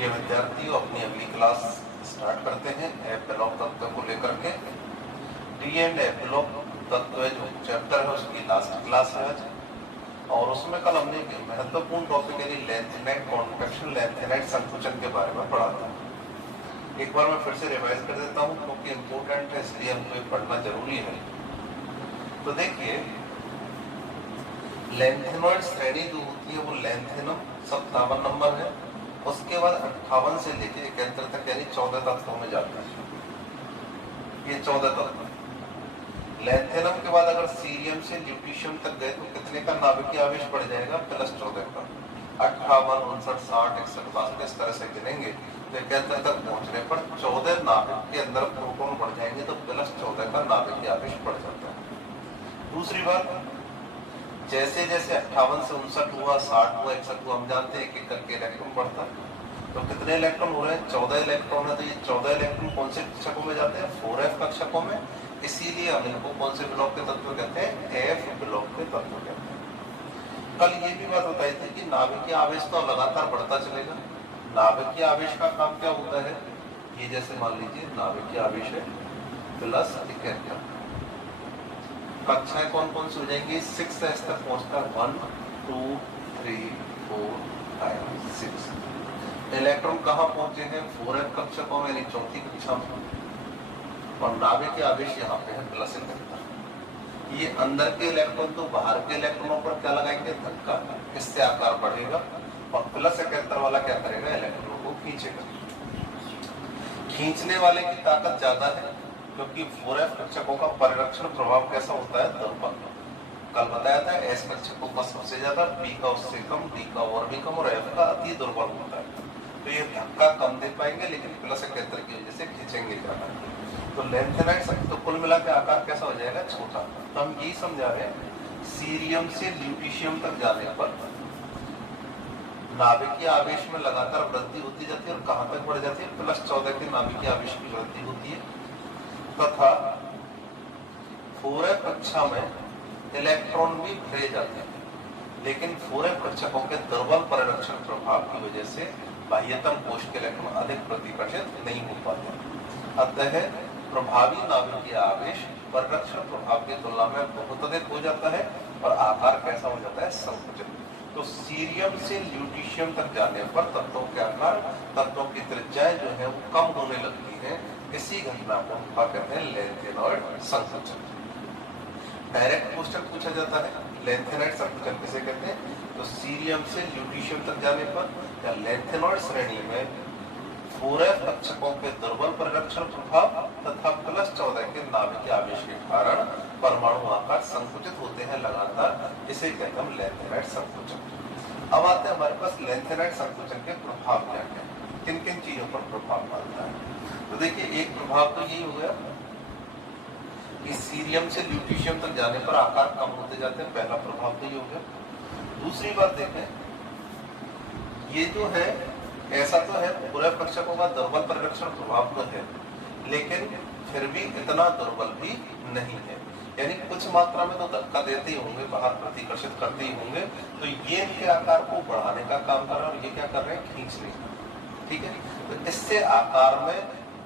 प्रिय विद्यार्थियों, अपनी अगली क्लास स्टार्ट करते हैं एफ ब्लॉक तत्व को लेकर के। डी एंड एफ ब्लॉक तत्व जो चैप्टर है उसकी लास्ट क्लास है आज, और उसमें कल हमने एक महत्वपूर्ण टॉपिक यानी लेंथेनाइट कॉन्वेक्शन लेंथेनाइट संकुचन के बारे में पढ़ा था। एक बार मैं फिर से रिवाइज कर देता हूँ क्योंकि इम्पोर्टेंट है, इसलिए हमको ये पढ़ना जरूरी है। तो देखिए, लेंथेनॉइड श्रेणी जो होती है वो लेंथेनम 57 नंबर है, उसके बाद 58 से लेके 71 तक यानी 14 तत्वों में जाता है। ये 14 तत्व। लेंथेनम के बाद अगर सीरियम से ल्यूटीशियम तक गए तो कितने का नाभिकीय आवेश बढ़ जाएगा? प्लस 14 का। 58, 59, 60, 61, 62 इस तरह से गिनेंगे तो 71 तक पहुंचने पर 14 नाभिक के अंदर प्रोटॉन बढ़ जाएंगे तो प्लस 14 का नाभिकीय आवेश बढ़ जाता है। दूसरी बात, जैसे जैसे 58 से 59 हुआ, 60 हुआ, 61 हुआ, हम जानते हैं एक करके इलेक्ट्रॉन बढ़ता है। तो कितने इलेक्ट्रॉन हो रहे हैं? 14 इलेक्ट्रॉन है। तो ये 14 इलेक्ट्रॉन कौन से कक्षकों में जाते हैं? 4f कक्षकों में। इसीलिए हम इनको कौन से ब्लॉक के तत्व कहते हैं? एफ ब्लॉक के तत्व कहते हैं। कल ये भी बात बताई थी कि नाभिकीय आवेश तो लगातार बढ़ता चलेगा। नाभिकीय आवेश का काम क्या होता है? ये जैसे मान लीजिए नाभिकीय आवेश है प्लस 71, कक्षाएं कौन कौन सी हो जाएंगी? 6s तक पहुंचता है। 1, 2, 3, 4, 5, 6। इलेक्ट्रॉन कहाँ पहुंचे हैं? 4f कक्षकों में यानी चौथी कक्षा में। और नाभिकीय आवेश यहाँ पे है प्लस 71। ये अंदर के इलेक्ट्रॉन तो बाहर के इलेक्ट्रॉनों पर क्या लगाएंगे? धक्का। इससे आकार बढ़ेगा और प्लस 71 वाला क्या करेगा? इलेक्ट्रॉन को खींचेगा। खींचने वाले की ताकत ज्यादा है क्योंकि 4f कक्षकों का परिरक्षण प्रभाव कैसा होता है? दुर्बल। कल बताया था s कक्षकों का सबसे ज्यादा, p का उससे कम, d का और भी कम, और f का अति दुर्बल होता है। तो ये धक्का कम दे पाएंगे लेकिन प्लस 71 की वजह से खींचेंगे ज्यादा। तो लेंथेनाइट तो कुल मिला के आकार कैसा हो जाएगा? छोटा। तो हम यही समझा रहे हैं, सीरियम से ल्यूटीशियम तक जाने पर नाभिकीय आवेश में लगातार वृद्धि होती जाती है और कहां तक बढ़ जाती है? प्लस 14 के नाभिकीय आवेश की वृद्धि होती है। तथा 4f कक्षा में इलेक्ट्रॉन भी भरे जाते हैं, लेकिन 4f कक्षकों के दुर्बल परिरक्षण प्रभाव की वजह से बाह्यतम कोश के इलेक्ट्रॉन अधिक प्रतिकर्षित नहीं हो पाते। अतः प्रभावी नाभिकीय आवेश परिरक्षण प्रभाव की तुलना में बहुत अधिक हो जाता है और आकार कैसा हो जाता है? संकुचित। तो सीरियम से ल्यूटीशियम तक जाने पर तत्वों के आकार, तत्वों की त्रिज्याएं जो है वो कम होने लगती है। इसी घटना को हम कहते हैं लेंथेनॉइड संकुचन। डायरेक्ट क्वेश्चन पूछा जाता है, लेंथेनॉइड संकुचन किसे कहते हैं? तो सीरियम से ल्यूटीशियम तक जाने पर या लेंथेनॉइड श्रेणी में 4f कक्षकों के दुर्बल परिरक्षण प्रभाव तथा प्लस 14 के नाभिकीय आवेश के कारण परमाणु आकार संकुचित होते हैं लगातार। इसे कहते हैं लेंथेनॉइड संकुचन। अब आते हैं हमारे पास लेंथेनॉइड संकुचन के प्रभाव क्या क्या, किन किन चीजों पर प्रभाव पड़ता है। तो देखिए, एक प्रभाव तो यही हो गया कि सीरियम से ल्यूटीशियम तक जाने पर आकार कम होते जाते हैं। पहला प्रभाव तो ये हो गया। दूसरी बात देखें, ये जो है ऐसा तो है 4f कक्षकों का दुर्बल परिरक्षण प्रभाव तो है, लेकिन फिर भी इतना दुर्बल भी नहीं है। यानी कुछ मात्रा में तो धक्का देते ही होंगे, बाहर प्रतिकर्षित करते ही होंगे। तो ये इनके आकार को बढ़ाने का काम कर रहे हैं और ये क्या कर रहे हैं? खींचने का। ठीक है, तो इससे आकार में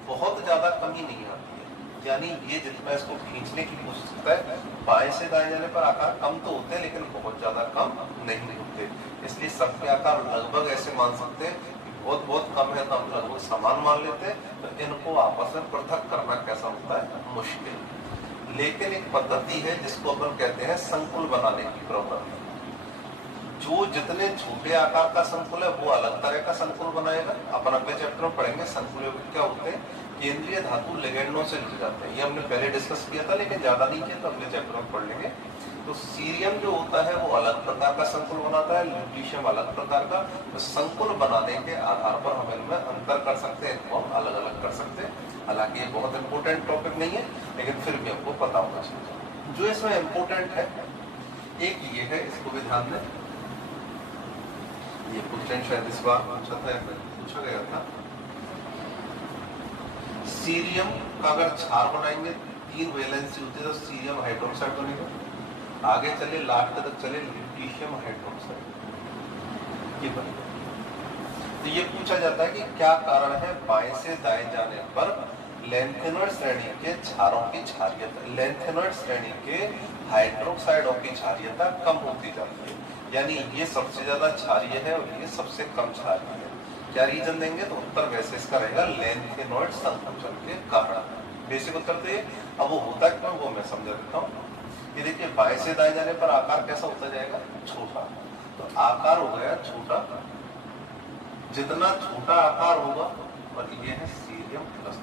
बहुत ज्यादा कमी नहीं आती है। यानी ये जितना इसको खींचने की कोशिश करता है, बाएं से दाएं जाने पर आकार कम तो होते हैं लेकिन बहुत ज्यादा कम नहीं होते। इसलिए सबके आकार लगभग ऐसे मान सकते हैं, बहुत बहुत कम है तो हम लगभग समान मान लेते हैं। तो इनको आपस में पृथक करना कैसा होता है? मुश्किल। लेकिन एक पद्धति है जिसको अपन कहते हैं संकुल बनाने की प्रवृत्ति। जो जितने छोटे आकार का संकुल है वो अलग तरह का संकुल बनाएगा। अपन अगले चैप्टर में पढ़ेंगे संकुल क्या होते हैं। केंद्रीय धातु लिगेंडों से जुड़ जाते हैं, ये हमने पहले डिस्कस किया था लेकिन ज्यादा नहीं किया, तो अगले चैप्टर में पढ़ लेंगे। तो सीरियम जो होता है वो अलग प्रकार का संकुल बनाता है, ल्यूटीशियम अलग प्रकार का। तो संकुल बनाने के आधार पर हम इनमें अंतर कर सकते हैं, इनको अलग अलग कर सकते हैं। हालांकि ये बहुत इंपॉर्टेंट टॉपिक नहीं है लेकिन फिर भी हमको पता होना चाहिए। जो इसमें इंपॉर्टेंट है एक ये है, इसको भी ध्यान दें। ये क्वेश्चन शायद इस बार पूछा गया था। सीरियम का अगर क्षार बनाएंगे 3 वैलेंसी होती है तो सीरियम हाइड्रोक्साइड बनेगा। आगे चले लास्ट तक चले ल्यूटीशियम हाइड्रोक्साइड, ये बनेगा। तो ये पूछा जाता है कि क्या कारण है बाएं से दाएं जाने पर लैंथेनॉइड श्रेणी के क्षारों की क्षारीयता, लैंथेनॉइड श्रेणी के हाइड्रोक्साइडों की क्षारीयता कम होती जाती है, यानी ये सबसे ज्यादा क्षारीय है और ये सबसे कम क्षारीय है। क्या रीजन देंगे तो उत्तर वैसे इसका रहेगा लैंथेनॉइड संकुचन के कारण। बेसिक उत्तर तो ये। अब वो होता क्यों वो मैं समझा देता हूँ। ये देखिए बाएं से दाएं जाने पर आकार कैसा होता जाएगा, छोटा। तो आकार हो गया छोटा, जितना छोटा आकार होगा और ये है सीरियम प्लस।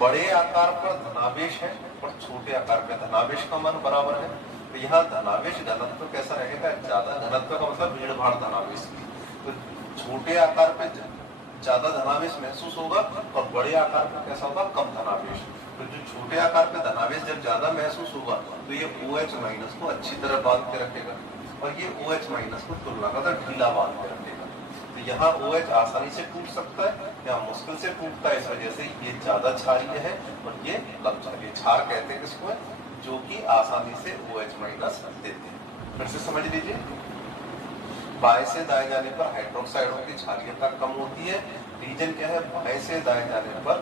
बड़े आकार पर धनावेश है और छोटे आकार पे धनावेश का मान बराबर है, तो यहाँ धनावेश घनत्व कैसा रहेगा, ज्यादा। घनत्व का मतलब भीड़ भाड़ धनावेश की। तो छोटे आकार पे ज्यादा धनावेश महसूस होगा और बड़े आकार पे कैसा होगा, कम धनावेश। तो जो छोटे आकार पे धनावेश जब ज्यादा महसूस होगा तो ये OH माइनस को अच्छी तरह बांध के रखेगा और ये OH माइनस को तुलनाकतः ढीला बांध के रखेगा। तो यहाँ OH आसानी से टूट सकता है, यहाँ मुश्किल से टूटता है, इस वजह से ये ज्यादा क्षारीय है और ये कम क्षारीय। क्षार कहते हैं किसको है, जो कि आसानी से OH माइनस देते हैं। फिर से समझ लीजिए, बाएं से दाएं जाने पर हाइड्रोक्साइडों की क्षारीयता कम होती है। रीजन क्या है, बाएं से दाएं जाने पर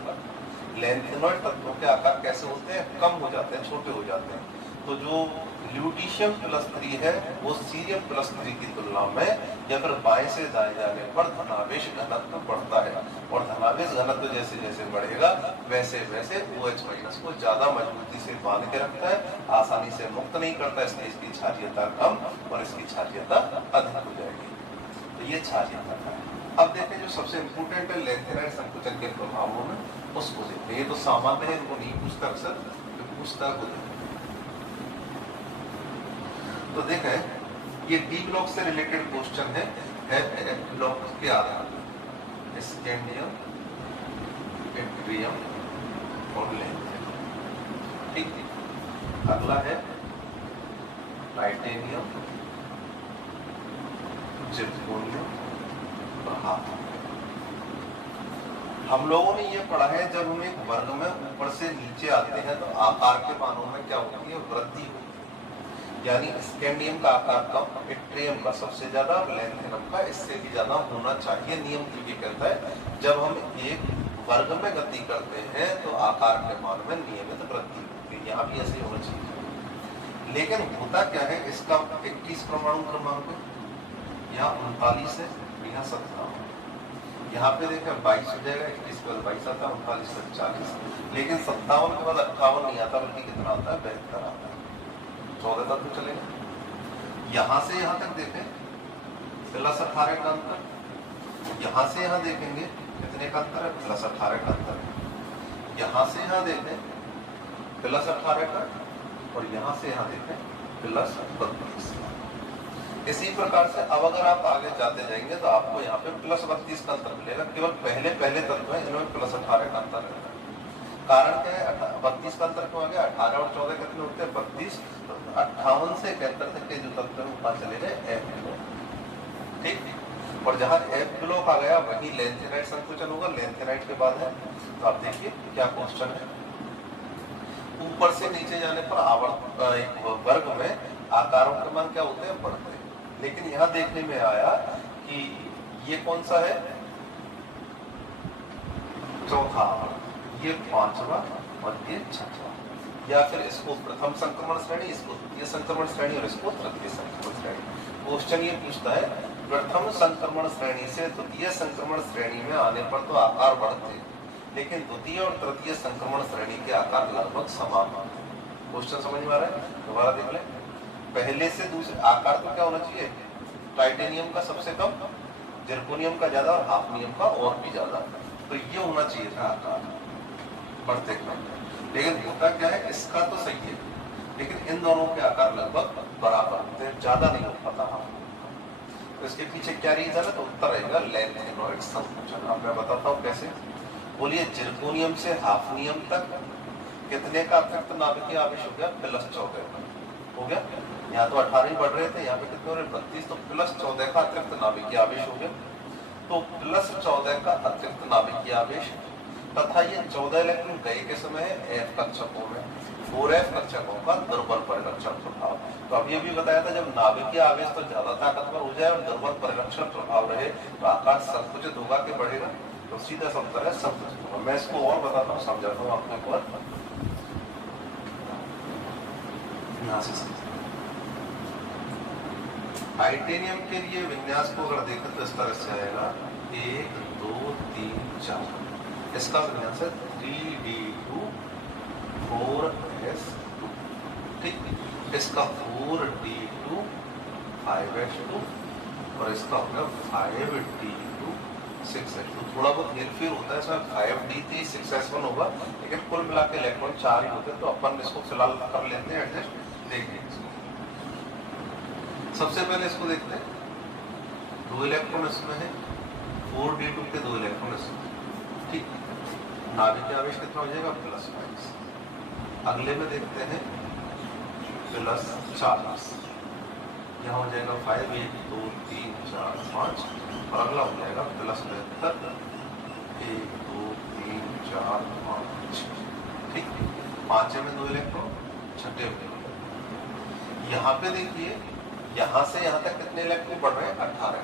लैंथेनॉइड तत्वों के आकार कैसे होते हैं, कम हो जाते हैं, छोटे हो जाते हैं। तो जो ल्यूटीशियम प्लस 3 है वो सीरियम प्लस 3 की तुलना में या फिर बाएं से दाएं जाने पर धनावेश घनत्व बढ़ता है और धनावेश घनत्व जैसे जैसे बढ़ेगा वैसे वैसे OH माइनस को ज्यादा मजबूती से बांध के रखता है, आसानी से मुक्त नहीं करता, इसलिए इसकी क्षारीयता कम और इसकी क्षारीयता अधिक हो जाएगी। तो ये क्षारीयता है। अब देखें जो सबसे इंपोर्टेंट है लैंथेनॉइड संकुचन के प्रभावों में, उसको देखते। ये तो सामान्य है, इनको नहीं पूछता अक्सर, जो पूछता है। तो देखें ये डी ब्लॉक से रिलेटेड क्वेश्चन है एफ ब्लॉक के आधार पर, स्कैंडियम, इट्रियम और लैंथेनॉइड। ठीक। अगला है टाइटेनियम, जिरकोनियम और हाफ। हम लोगों ने ये पढ़ा है जब हम एक वर्ग में ऊपर से नीचे आते हैं तो आकार के मानों में क्या होती है, वृद्धि होती है। यानी स्कैंडियम का आकार कम, इट्रियम का सबसे ज्यादा, लैंथेनम का इससे भी ज्यादा होना चाहिए। नियम क्योंकि कहता है जब हम एक वर्ग में गति करते हैं तो आकार के मान में नियमित वृद्धि होती है। यहाँ भी ऐसे होना चाहिए। लेकिन होता क्या है, इसका 21 परमाणु क्रमांक, यहाँ 39 है, यहाँ 57। यहाँ पे देखें 22 हो जाएगा, 21 पर 22 आता है, 39 पर 40। लेकिन 57 के बाद 58 नहीं आता, बल्कि कितना आता है, 72 आता है। 14 तक तो चलेगा। यहाँ से यहाँ तक देखें प्लस 18 का अंतर, यहाँ से यहाँ देखेंगे कितने का अंतर है, प्लस 18 का अंतर। यहाँ से यहाँ देखें प्लस 18 का और यहाँ से यहाँ देखें प्लस 32। इसी प्रकार से अब अगर आप आगे जाते जाएंगे तो आपको यहाँ पे प्लस 32 का अंतर मिलेगा। केवल पहले तत्व है इनमें प्लस 18 का अंतर रहता है। कारण क्या है, 32 का अंतर क्यों आ गया, 18 और 14 कितने होते हैं, 32। तो 58 से 71 तक के जो तत्व है ऊपर चले गए F ब्लॉक। ठीक। और जहाँ F ब्लॉक आ गया वही लैंथेनाइड संकुचन होगा। लैंथेनाइड के बाद है, तो आप देखिए क्या क्वेश्चन है। ऊपर से नीचे जाने पर आवर्त वर्ग में आकारों के मान क्या होते हैं, बढ़ते हैं। लेकिन यहाँ देखने में आया कि ये कौन सा है, चौथा, ये 5वां और ये 6वां। या फिर इसको प्रथम संक्रमण श्रेणी, इसको द्वितीय संक्रमण श्रेणी और इसको तृतीय संक्रमण श्रेणी। क्वेश्चन ये पूछता है प्रथम संक्रमण श्रेणी से द्वितीय संक्रमण श्रेणी में आने पर तो आकार बढ़ते, लेकिन द्वितीय और तृतीय संक्रमण श्रेणी के आकार लगभग समान होते हैं। क्वेश्चन समझ में आ रहा है, दोबारा देख लें। पहले से दूसरे आकार तो क्या होना चाहिए, टाइटेनियम का सबसे कम, जिरकोनियम का ज्यादा और हाफनियम का और भी ज्यादा। तो ये होना चाहिए था आकार बढ़ते क्रम में। लेकिन होता क्या है, इसका तो सही है लेकिन इन दोनों के आकार लगभग बराबर होते हैं, ज्यादा नहीं हो पाता। तो इसके पीछे क्या रीजन है, तो उत्तर रहेगा लैंथेनॉइड संकुचन। अब मैं बताता हूँ कैसे। बोलिए जिरकोनियम से हाफनियम तक कितने का अतिरिक्त नाभिकीय आवेश हो गया, प्लस 14 हो गया। यहाँ तो 18 बढ़ रहे थे, यहाँ पे कितने हो रहे, 32। तो प्लस 14 का अतिरिक्त नाभिकीय आवेश हो गया। तो प्लस 14 का अतिरिक्त नाभिकीय आवेश तथा ये 14 इलेक्ट्रॉन गए के समय है F कक्षकों में, 4F कक्षकों का दुर्बल परिरक्षण प्रभाव। तो अभी अभी बताया था जब नाभिकीय आवेश तो ज्यादा ताकतवर हो जाए और दुर्बल परिरक्षण प्रभाव रहे तो आकार संकुचित होगा कि बढ़ेगा, तो सीधा सा उत्तर है संकुचित होगा। मैं इसको और बताता हूँ, समझाता हूँ आपको एक बार। यहाँ से टाइटेनियम के लिए विन्यास को अगर देखें तो इस तरह से आएगा 1 2 3 4। इसका विन्यास है 3d2 4s2, ठीक। इसका 4d2 5s2 और इसका होगा 5d2 6s2। थोड़ा बहुत हेरफेर होता है इसमें, 5d3 6s1 होगा, लेकिन कुल मिला के इलेक्ट्रॉन 4 ही होते हैं, तो अपन इसको फिलहाल कर लेते हैं एडजस्ट। देखिए सबसे पहले इसको देखते हैं, 2 इलेक्ट्रॉन इसमें है, 4d2 के 2 इलेक्ट्रॉन इसमें, ठीक। नाभिकीय आवेश कितना हो जाएगा +5। अगले में देखते हैं +40, यहाँ हो जाएगा 5 1 2 3 4 5, और अगला हो जाएगा +72 1 2 3 4 5, ठीक। पांचवें में 2 इलेक्ट्रॉन, छठे में। यहाँ पे देखिए यहाँ से यहाँ तक कितने इलेक्ट्रॉन बढ़ रहे हैं 18।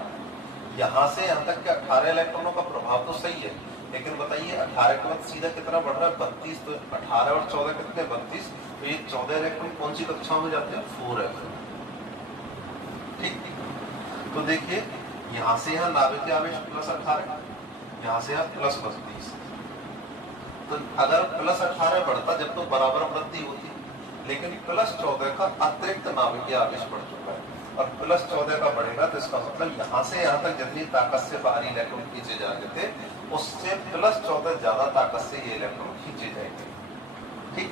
यहाँ से यहाँ तक के 18 इलेक्ट्रॉनों का प्रभाव तो सही है, लेकिन बताइए 18 के बाद सीधा कितना बढ़ रहा है 32, तो 18 और 14 कितने 32, तो ये 14 इलेक्ट्रॉन कौन सी कक्षाओं में जाते हैं 4f, ठीक। तो देखिए यहाँ से यहाँ नाभिकीय आवेश +18, यहाँ से यहाँ +32, तो अगर +18 बढ़ता जब तो बराबर वृद्धि होती, लेकिन +14 का अतिरिक्त नाभिकीय आवेश बढ़ चुका है, और +14 का बढ़ेगा तो इसका मतलब यहाँ से यहाँ तक जितनी ताकत से बाहरी इलेक्ट्रॉन खींचे जा रहे थे उससे +14 ज्यादा ताकत से ये इलेक्ट्रॉन खींचे जाएंगे, ठीक।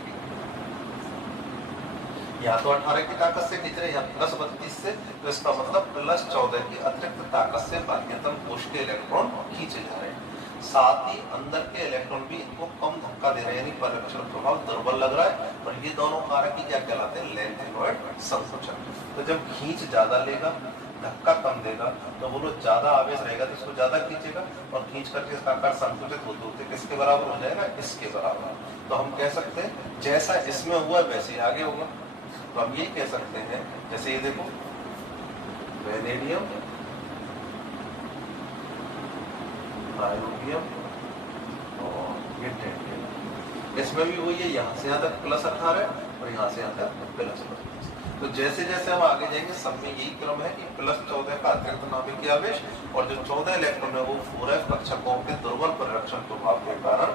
यहाँ तो 18 की ताकत से खींच रहे हैं, यहाँ +32 से, तो इसका मतलब +14 की अतिरिक्त ताकत से बाह्यतम कोश के इलेक्ट्रॉन खींचे जा रहे हैं। साथ ही अंदर के इलेक्ट्रॉन भी इनको कम धक्का दे रहे हैं, यानी परिरक्षण प्रभाव दुर्बल लग रहा है, और ये दोनों कारक क्या कहलाते हैं लेंथेनॉइड संकुचन। तो जब खींच ज्यादा लेगा धक्का कम देगा तो बोलो ज्यादा आवेश रहेगा तो इसको ज्यादा खींचेगा, और खींच करके इसका आकार संकुचित होते होते किसके बराबर हो जाएगा इसके बराबर। तो हम कह सकते हैं जैसा इसमें हुआ वैसे ही आगे होगा। तो हम ये कह सकते हैं जैसे ये देखो वेनेडियम नाइट्रोबियम और ये टेंटियम, इसमें भी वही है, यहाँ से यहाँ तक +18 और यहाँ से यहाँ तक +32। तो जैसे जैसे हम आगे जाएंगे सब में यही क्रम है कि +14 का अतिरिक्त नाभिकीय आवेश और जो 14 इलेक्ट्रॉन है वो 4f कक्षकों के दुर्बल परिरक्षण प्रभाव के कारण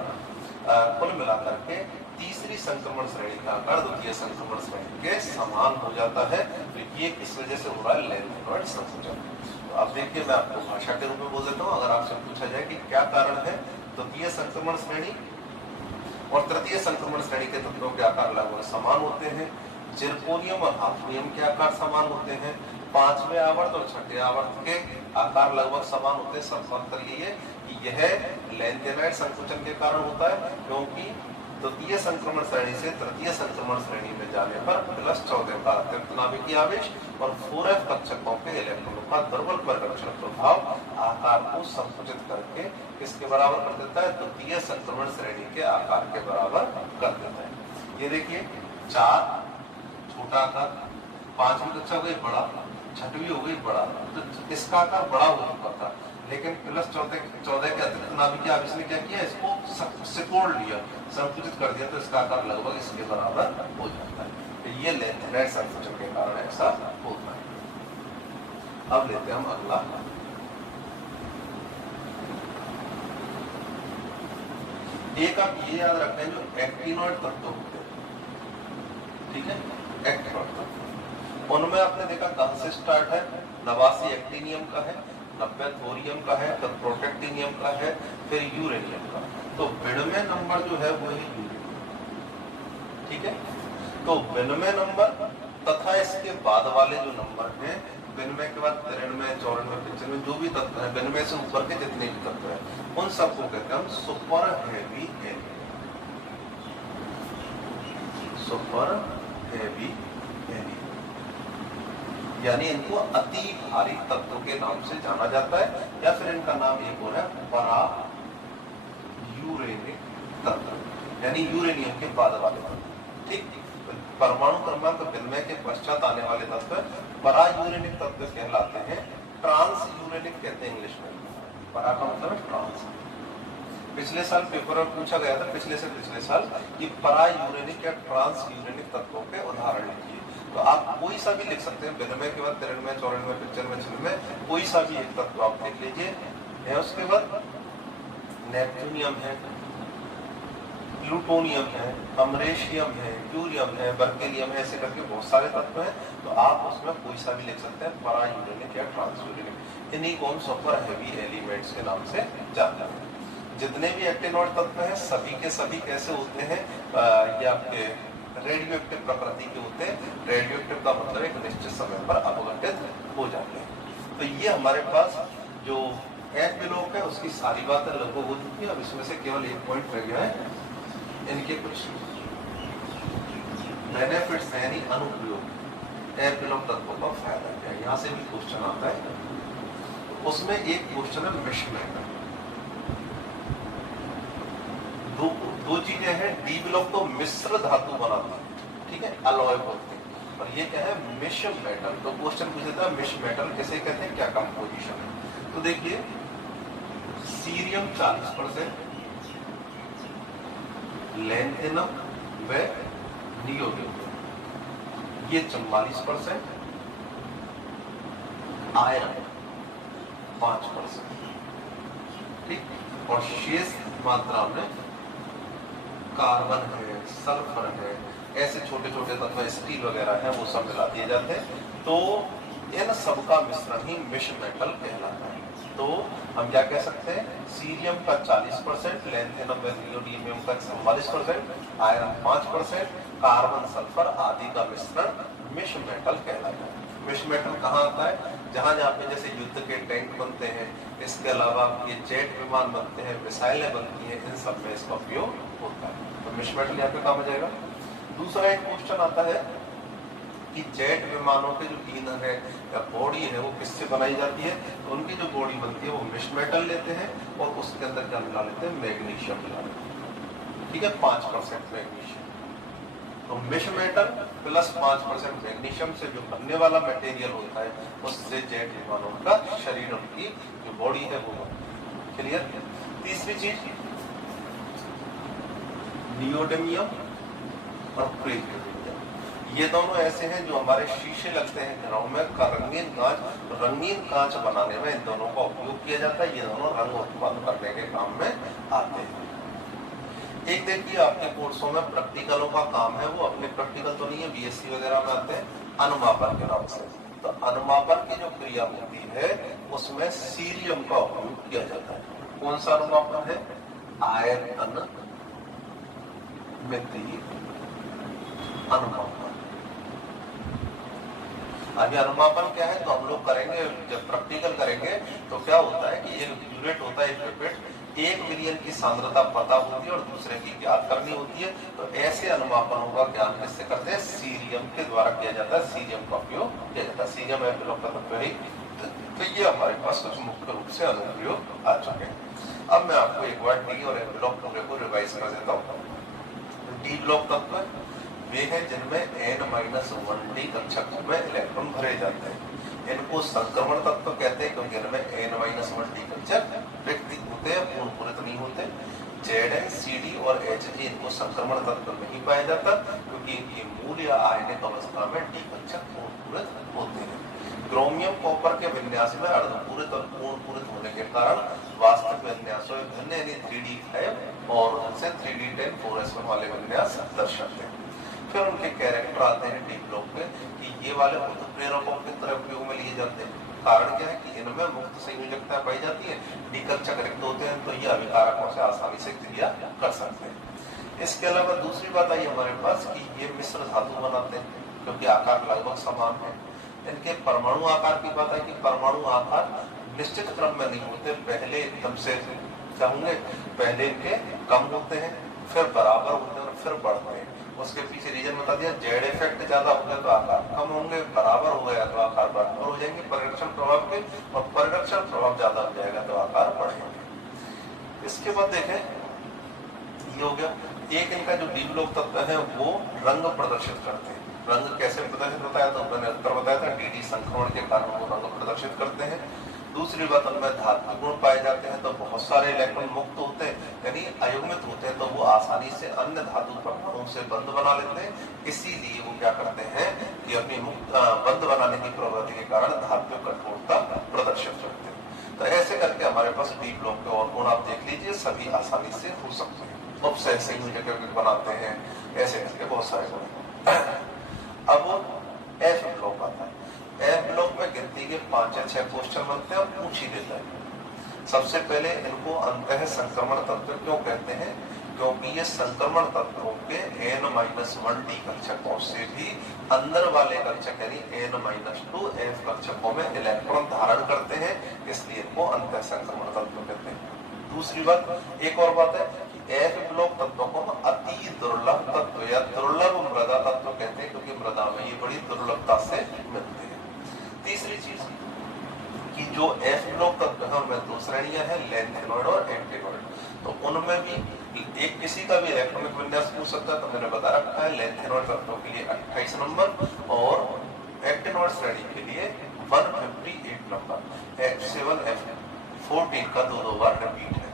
कुल मिलाकर के तीसरी संक्रमण श्रेणी का आकार द्वितीय संक्रमण श्रेणी के समान हो जाता है। तो ये किस वजह से हो रहा है लेंथेनॉइड संकुचन। तो अब देखिए मैं आपको भाषा के रूप में बोल देता हूँ, अगर आपसे पूछा जाए कि क्या कारण है द्वितीय संक्रमण श्रेणी और तृतीय संक्रमण श्रेणी के तत्वों के आकार लगभग समान होते हैं, जिरकोनियम और हाफनियम के आकार समान होते हैं, पांचवें आवर्त और छठे आवर्त के आकार लगभग समान होते हैं। सब अंतर यही है कि यह लेंथेनॉइड संकुचन के कारण होता है, क्योंकि द्वितीय संक्रमण श्रेणी से तृतीय संक्रमण श्रेणी में जाने पर +14 का अतिरिक्त नाभिकीय आवेश और 4f कक्षकों के इलेक्ट्रॉनों का दुर्बल परिरक्षण प्रभाव आकार को संकुचित करके किसके बराबर कर देता है द्वितीय संक्रमण श्रेणी के आकार के बराबर कर देता है। ये देखिए 4 छोटा आकार, 5वीं कक्षा हो गई बड़ा, 6वीं हो गई बड़ा, तो इसका आकार बड़ा हो चुका था, लेकिन +14 के अतिरिक्त नाभिकीय आवेश ने क्या किया इसको सिकोड़ लिया, संकुचित कर दिया, तो इसका आकार लगभग इसके बराबर हो जाता है। तो ये लेंथेनॉइड संकुचन के कारण ऐसा होता है। अब लेते हैं हम अगला, एक आप ये याद रखते हैं जो एक्टिनॉइड तत्व होते हैं, ठीक है, एक्टिनॉइड तत्व उनमें आपने देखा कहां से स्टार्ट है, 89 एक्टिनियम का है, 90 थोरियम का है, फिर प्रोटेक्टिनियम का है, फिर यूरेनियम का। तो 92 नंबर जो है वो है यूरेनियम, ठीक है। तो 92 नंबर तथा इसके बाद वाले जो नंबर हैं 92 के बाद 93 94 95 जो भी तत्व है 92 से ऊपर के जितने भी तत्व हैं उन सबको कहते हैं हम super heavy element, super heavy element, यानी इनको अति भारी तत्वों के नाम से जाना जाता है, या फिर इनका नाम एक और है परा यूरेनिक तत्व यानी यूरेनियम के बाद वाले तत्व। ठीक, परमाणु क्रमांक विनिमय के पश्चात आने वाले तत्व परा यूरेनिक तत्व कहलाते हैं। ट्रांस यूरेनिक कहते हैं इंग्लिश में। परा का मतलब है ट्रांस। पिछले साल पेपर में पूछा गया था, पिछले से पिछले साल, कि परा यूरेनिक या ट्रांस यूरेनिक तत्वों के उदाहरण लिखिए। तो आप कोई सा भी लिख सकते हैं, विनिमय के बाद 93, 94, 95, 96 कोई सा भी एक तत्व आप लिख लीजिए। है उसके बाद नेपच्यूनियम है, प्लूटोनियम है, अमरेशियम है, यूरियम है, बर्केलियम है, ऐसे करके बहुत सारे तत्व हैं। तो आप उसमें कोई सा भी लिख सकते हैं, परा यूरेनिक या ट्रांस यूरेनिक। इन्हीं को हम सुपर हेवी एलिमेंट्स के नाम से जानते हैं। जितने भी एक्टिनॉइड तत्व हैं सभी के सभी कैसे होते हैं, ये आपके रेडियो एक्टिव प्रकृति के होते हैं। रेडियो एक्टिव का मतलब एक निश्चित समय पर अपघटित हो जाते हैं। तो ये हमारे पास जो एफ ब्लॉक है उसकी सारी बातें लगभग हो चुकी है। अब इसमें से केवल एक पॉइंट रह गया है, इनके कुछ बेनिफिट्स यानी अनुप्रयोग। एफ ब्लॉक तत्वों का फायदा क्या है, यहाँ से भी क्वेश्चन आता है। तो उसमें एक क्वेश्चन है मिश्रण। दो चीजें हैं, डी ब्लॉक तो मिश्र धातु बनाता है, ठीक है, अलॉय बोलते हैं, और ये क्या है, मिश्र मेटल। तो क्वेश्चन पूछ देता है मिश्र मेटल किसे कहते हैं, क्या कंपोजिशन है। तो देखिए सीरियम 40%, लैंथेनम व नियोडिमियम ये 44%, आयरन 5%, ठीक, और शेष मात्रा में कार्बन है, सल्फर है, ऐसे छोटे छोटे तत्व स्टील वगैरह है, वो सब मिला दिए जाते हैं। तो इन सबका मिश्रण ही मिश्र मेटल कहलाता है। तो हम क्या कह सकते हैं, सीरियम का 40%, लैंथेनम व नियोडिमियम का 44%, आयरन 5%, कार्बन सल्फर आदि का मिश्रण मिश्र मेटल कहलाता है। मिश्र मेटल कहाँ आता है, जहां जहाँ पे जैसे युद्ध के टैंक बनते हैं, इसके अलावा ये जेट विमान बनते हैं, मिसाइलें बनती हैं, इन सब में इसका उपयोग होता है। तो मिश्र मेटल यहाँ पे काम आ जाएगा। दूसरा एक क्वेश्चन आता है कि जेट विमानों के जो ईंधन है या बॉडी है वो किससे बनाई जाती है। तो उनकी जो बॉडी बनती है वो मिश्र मेटल लेते हैं और उसके अंदर क्या मिला लेते हैं, मैग्नीशियम मिला लेते हैं, ठीक है, 5% मैग्नीशियम। तो मिश्र मेटल प्लस 5% मैग्नीशियम से जो बनने वाला मटेरियल होता है उससे जेट विमानों का शरीर, उनकी जो बॉडी है वो क्लियर। तीसरी चीज नियोडिमियम और प्लूटोनियम, ये दोनों ऐसे हैं जो हमारे शीशे लगते हैं घरों में, रंगीन कांच, तो रंगीन कांच बनाने में इन दोनों का उपयोग किया जाता है। ये दोनों रंग उत्पन्न करने के काम में आते हैं। एक देखिए आपके कोर्सों में प्रैक्टिकलों का काम है, वो अपने प्रैक्टिकल तो नहीं है, बीएससी वगैरह में आते हैं, अनुमापन के नाम से। तो अनुमापन की जो क्रिया होती है उसमें सीरियम का उपयोग किया जाता है। कौन सा अनुमापन है, आयतन मितीय अनुमापन। अभी अनुमापन क्या है, तो हम लोग करेंगे, जब प्रैक्टिकल करेंगे तो क्या होता है कि एक यूनिट होता है, एक पिपेट, 1 मिलियन की सांद्रता पता होती है और दूसरे की ज्ञात करनी होती है। तो ऐसे अनुमापनों का ज्ञान किससे करते हैं, सीरियम के द्वारा किया जाता है, सीरियम का उपयोग किया जाता है। सीरियम एफ ब्लॉक का तत्व है। तो ये हमारे पास कुछ मुख्य रूप से अनुप्रयोग आ चुके हैं। अब मैं आपको एक बार डी और एफ ब्लॉक को रिवाइज कर देता हूँ। डी ब्लॉक तत्व वे हैं जिनमें n-1d कक्षक में इलेक्ट्रॉन भरे जाते हैं। इनको संक्रमण तत्व कहते हैं क्योंकि इनमें n-1d कक्षक व्यक्ति होते हैं, पूर्ण पूरित नहीं होते। Zn, Cd और Hg इनको संक्रमण तत्व नहीं पाया जाता क्योंकि इनकी मूल या आयनिक अवस्था में d कक्षक पूर्ण पूरित होते हैं। क्रोमियम कॉपर के विन्यास में अर्धपूरित और पूर्ण पूरित होने के कारण वास्तविक विन्यासों में भिन्न यानी 3d5 और उनसे 3d10 4s1 वाले विन्यास दर्शाते हैं। फिर उनके कैरेक्टर आते हैं डी ब्लॉक में कि ये वाले उत्प्रेरकों की तरह उपयोग में लिए जाते हैं। कारण क्या है कि इनमें मुक्त संयोजकता पाई जाती है, डी कक्षक रिक्त होते हैं, तो ये अभिकारकों से आसानी से क्रिया कर सकते हैं। इसके अलावा दूसरी बात आई हमारे पास कि ये मिश्र धातु बनाते हैं क्योंकि आकार लगभग समान है। इनके परमाणु आकार की बात है कि परमाणु आकार निश्चित क्रम में नहीं होते, पहले एकदम से चाहूंगे, पहले इनके कम होते हैं, फिर बराबर होते हैं और फिर बढ़ते हैं। उसके पीछे रीजन बता दिया, जेड इफेक्ट ज्यादा हो गया तो आकार कम होंगे, बराबर हो गया तो आकार बराबर हो जाएंगे परिरक्षण प्रभाव के, और परिरक्षण प्रभाव ज्यादा हो जाएगा तो आकार बढ़ेंगे। इसके बाद देखें ये हो गया। एक इनका जो डी ब्लॉक तत्व है वो रंग प्रदर्शित करते हैं। रंग कैसे प्रदर्शित होता है तो मैंने उत्तर बताया था, डी संक्रमण के कारण वो रंग प्रदर्शित करते हैं। दूसरी बात, उनमें धातु गुण पाए जाते हैं तो बहुत सारे इलेक्ट्रॉन मुक्त होते हैं, यानी अयुग्मित होते हैं, तो वो आसानी से अन्य धातु परमाणुओं से बंध बना लेते हैं। इसीलिए वो क्या करते हैं कि अपनी बंध बनाने की प्रवृत्ति के कारण धातु कठोरता प्रदर्शित करते हैं। तो ऐसे करके हमारे पास डी ब्लॉक के और गुण आप देख लीजिए, सभी आसानी से हो सकते हैं। उपसह संयोजक बनाते हैं, ऐसे करके बहुत सारे गुण। अब एफ ब्लॉक आता है। एफ ब्लॉक में गिनती के 5 या 6 क्वेश्चन बनते हैं और पूछ ही देता है। सबसे पहले इनको अंतः संक्रमण तत्व क्यों कहते हैं? क्योंकि ये संक्रमण तत्वों के n-1 डी कक्षकों से भी अंदर वाले कक्षक यानी n-2 f कक्षकों में इलेक्ट्रॉन धारण करते हैं, इसलिए इनको अंतः संक्रमण तत्व कहते हैं। दूसरी बात, एक और बात है कि एफ ब्लॉक तत्वों को अति दुर्लभ तत्व या दुर्लभ मृदा तत्व कहते हैं, क्योंकि मृदा में ये बड़ी दुर्लभता से मिलते हैं। तीसरी चीज कि जो एफ ब्लॉक तत्व है उनमें 2 श्रेणियां हैं, लैंथेनॉइड और एक्टिनॉइड। तो उनमें भी एक किसी का भी इलेक्ट्रॉनिक विन्यास पूछ सकता है, तो मैंने बता रखा है लैंथेनॉइड तत्वों के लिए 28 नंबर और एक्टिनॉइड श्रेणी के लिए 158 नंबर। F7 F14 का 2 बार रिपीट है।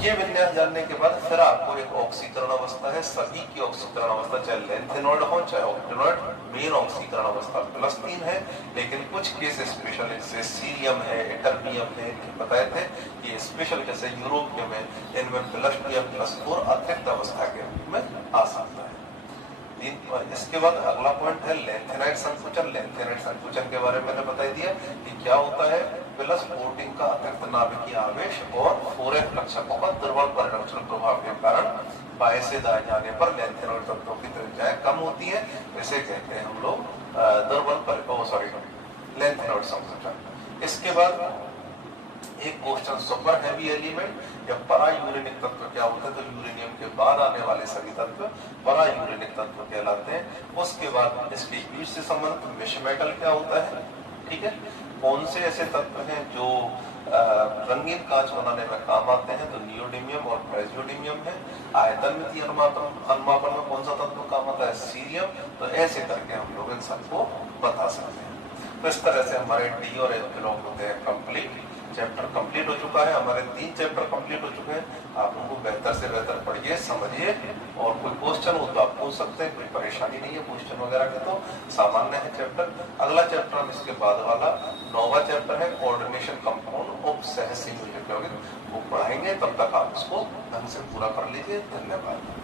ये विन्यास जानने के बाद फिर आपको एक ऑक्सीकरण अवस्था है, सभी की ऑक्सीकरण अवस्था चाहे लैंथेनॉइड हो चाहे ऑक्टेनॉइड, मेन ऑक्सीकरण अवस्था +3 है, लेकिन कुछ केस स्पेशल जैसे सीरियम है, एटर्बियम है, बताए थे ये स्पेशल कैसे यूरोपियम है, इनमें +2 या +4 अतिरिक्त अवस्था के रूप में आ सकता है। इसके बाद अगला पॉइंट है लैंथेनाइड संकुचन। लैंथेनाइड संकुचन के बारे में मैंने बता दिया कि क्या होता है, +14 का अतिरिक्त नाभिकीय आवेश और 4f कक्षकों का दुर्बल परिरक्षण प्रभाव के कारण बाएं से दाएं जाने पर लैंथेनॉइड तत्वों की त्रिज्याएं कम होती है, इसे कहते हैं हम लोग लैंथेनॉइड संकुचन। इसके बाद एक क्वेश्चन, सुपर हैवी एलिमेंट या परायूरेनिक तत्व क्या होता है? तो यूरेनियम के बाद आने वाले सभी तत्व परायूरेनिक तत्व कहलाते हैं। उसके बाद इसके यूज से संबंधित मिश्र मेटल क्या होता है, ठीक है, कौन से ऐसे तत्व हैं जो रंगीन कांच बनाने में काम आते हैं? तो नियोडिमियम और प्रेसियोडिमियम है। आयतन मितीय अनुमापन में कौन सा तत्व काम आता है? सीरियम। तो ऐसे करके हम लोग इन सबको बता सकते हैं। तो इस तरह से हमारे डी और एफ ब्लॉक होते हैं कंप्लीट। चैप्टर कंप्लीट हो चुका है, हमारे 3 चैप्टर कंप्लीट हो चुके हैं। आप उनको बेहतर से बेहतर पढ़िए, समझिए, और कोई क्वेश्चन हो तो आप पूछ सकते हैं, कोई परेशानी नहीं है क्वेश्चन वगैरह के, तो सामान्य है चैप्टर। अगला चैप्टर हम इसके बाद वाला 9वां चैप्टर है कोऑर्डिनेशन कंपाउंड ऑफ सह संयोजक, वो पढ़ाएंगे। तब तक आप उसको ढंग से पूरा कर लीजिए। धन्यवाद।